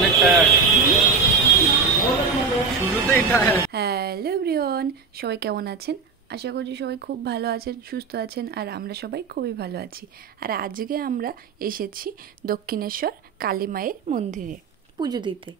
অনেক টায়ার্ড, শুরুতেই tired. Hello everyone, সবাই কেমন আছেন? আশা করছি সবাই খুব ভালো আছেন, সুস্থ আছেন, আর আমরা সবাই খুবই ভালো আছি। আর আজকে আমরা এসেছি দক্ষিণেশ্বর কালী মায়ের মন্দিরে পুজো দিতে।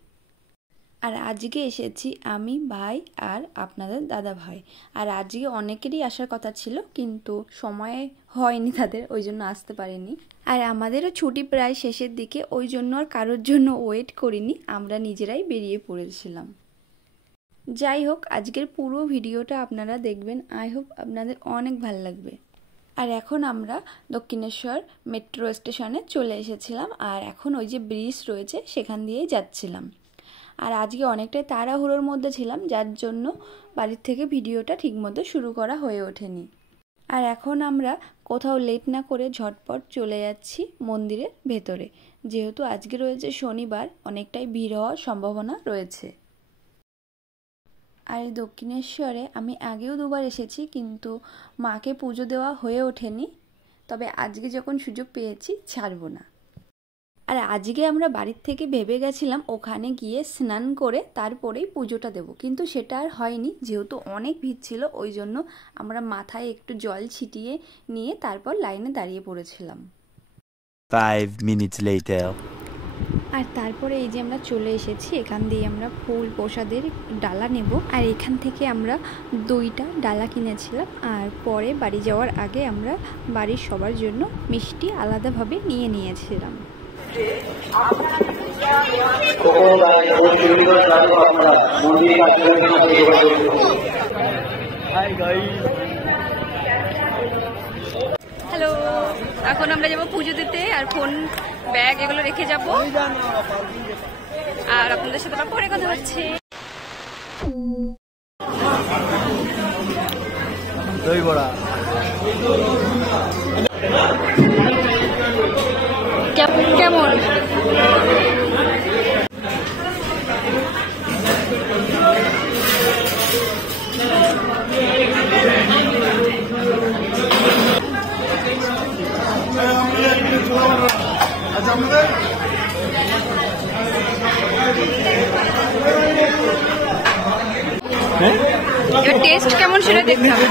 আর আজকে এসেছি আমি, ভাই আর আপনাদের দাদা ভাই। আর আজকে অনেকেরই আসার কথা ছিল, কিন্তু সময় হয়নি তাদের, ওই জন্য আসতে পারেনি। আর আমাদেরও ছুটি প্রায় শেষের দিকে, ওই জন্য আর কারোর জন্য ওয়েট করিনি, আমরা নিজেরাই বেরিয়ে পড়েছিলাম। যাই হোক, আজকের পুরো ভিডিওটা আপনারা দেখবেন, আই হোপ আপনাদের অনেক ভালো লাগবে। আর এখন আমরা দক্ষিণেশ্বর মেট্রো স্টেশনে চলে এসেছিলাম, আর এখন ওই যে ব্রিজ রয়েছে সেখান দিয়েই যাচ্ছিলাম। আর আজকে অনেকটাই তাড়াহুড়োর মধ্যে ছিলাম, যার জন্য বাড়ির থেকে ভিডিওটা ঠিকমতো শুরু করা হয়ে ওঠেনি। আর এখন আমরা কোথাও লেট না করে ঝটপট চলে যাচ্ছি মন্দিরের ভেতরে, যেহেতু আজকে রয়েছে শনিবার, অনেকটাই ভিড় হওয়ার সম্ভাবনা রয়েছে। আর দক্ষিণেশ্বরে আমি আগেও দুবার এসেছি, কিন্তু মাকে পুজো দেওয়া হয়ে ওঠেনি, তবে আজকে যখন সুযোগ পেয়েছি ছাড়বো না। আর আজকে আমরা বাড়ির থেকে ভেবে গেছিলাম ওখানে গিয়ে স্নান করে তারপরেই পুজোটা দেব, কিন্তু সেটা আর হয়নি, যেহেতু অনেক ভিড় ছিল, ওই জন্য আমরা মাথায় একটু জল ছিটিয়ে নিয়ে তারপর লাইনে দাঁড়িয়ে পড়েছিলাম। 5 minutes later. আর তারপরে এই যে আমরা চলে এসেছি, এখান দিয়ে আমরা ফুল প্রসাদের ডালা নেব। আর এখান থেকে আমরা 2টা ডালা কিনেছিলাম, আর পরে বাড়ি যাওয়ার আগে আমরা বাড়ির সবার জন্য মিষ্টি আলাদাভাবে নিয়ে নিয়েছিলাম। হ্যালো, এখন আমরা যাবো পুজো দিতে, আর ফোন ব্যাগ এগুলো রেখে যাব, আর আপনাদের সাথে পরে কথা হচ্ছে। দই বড়া কেমন? টেস্ট কেমন সেটা দেখতে হবে।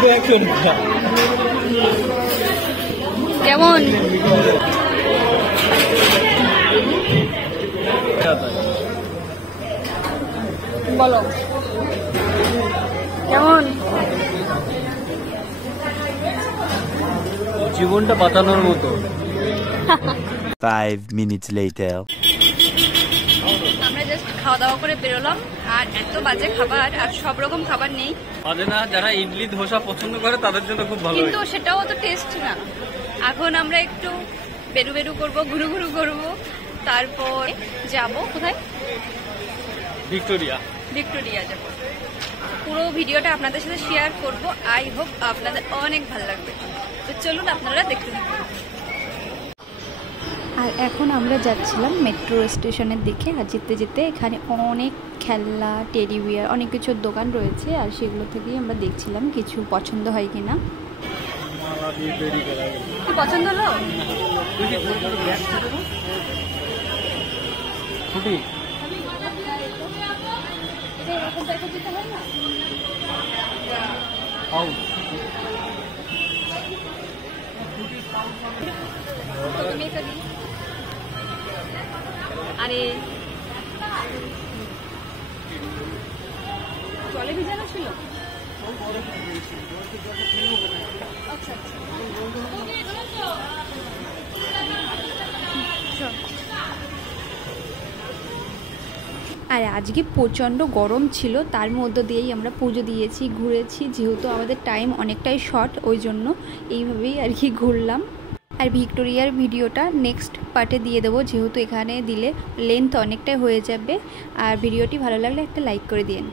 কেমন বলো, কেমন? জীবনটা বাঁচানোর মতো। 5 minutes later. আমরা জাস্ট খাওয়া দাওয়া করে বেরোলাম, আর এত বাজে খাবার, আর সব রকম খাবার নেই। বাজে না, যারা ইডলি ধোসা পছন্দ করে তাদের জন্য খুব ভালো, কিন্তু সেটাও তো টেস্ট না। এখন আমরা একটু বেরু বেরু করবো, ঘুরু ঘুরু করবো, তারপর যাব কোথায়? ভিক্টোরিয়া যাব। পুরো ভিডিওটা আপনাদের সাথে শেয়ার করব, আই হোপ আপনাদের অনেক ভালো লাগবে। তো চলুন আপনারা দেখতে থাকুন। আর এখন আমরা যাচ্ছিলাম মেট্রো স্টেশনের দিকে, আর যেতে যেতে এখানে অনেক খেলনা, টেডি বিয়ার, অনেক কিছুর দোকান রয়েছে, আর সেগুলো থেকেই আমরা দেখছিলাম কিছু পছন্দ হয় কিনা। কি পছন্দ হলো? আরে জলে ভিজানো ছিল। আচ্ছা আর আজকে প্রচণ্ড গরম ছিল, তার মধ্য দিয়েই আমরা পুজো দিয়েছি, ঘুরেছি, যেহেতু আমাদের টাইম অনেকটাই শর্ট, ওই জন্য এইভাবেই আর কি ঘুরলাম। আর ভিক্টোরিয়ার ভিডিওটা নেক্সট পার্টে দিয়ে দেবো, যেহেতু এখানে দিলে লেন্থ অনেকটাই হয়ে যাবে। আর ভিডিওটি ভালো লাগলে একটা লাইক করে দিন।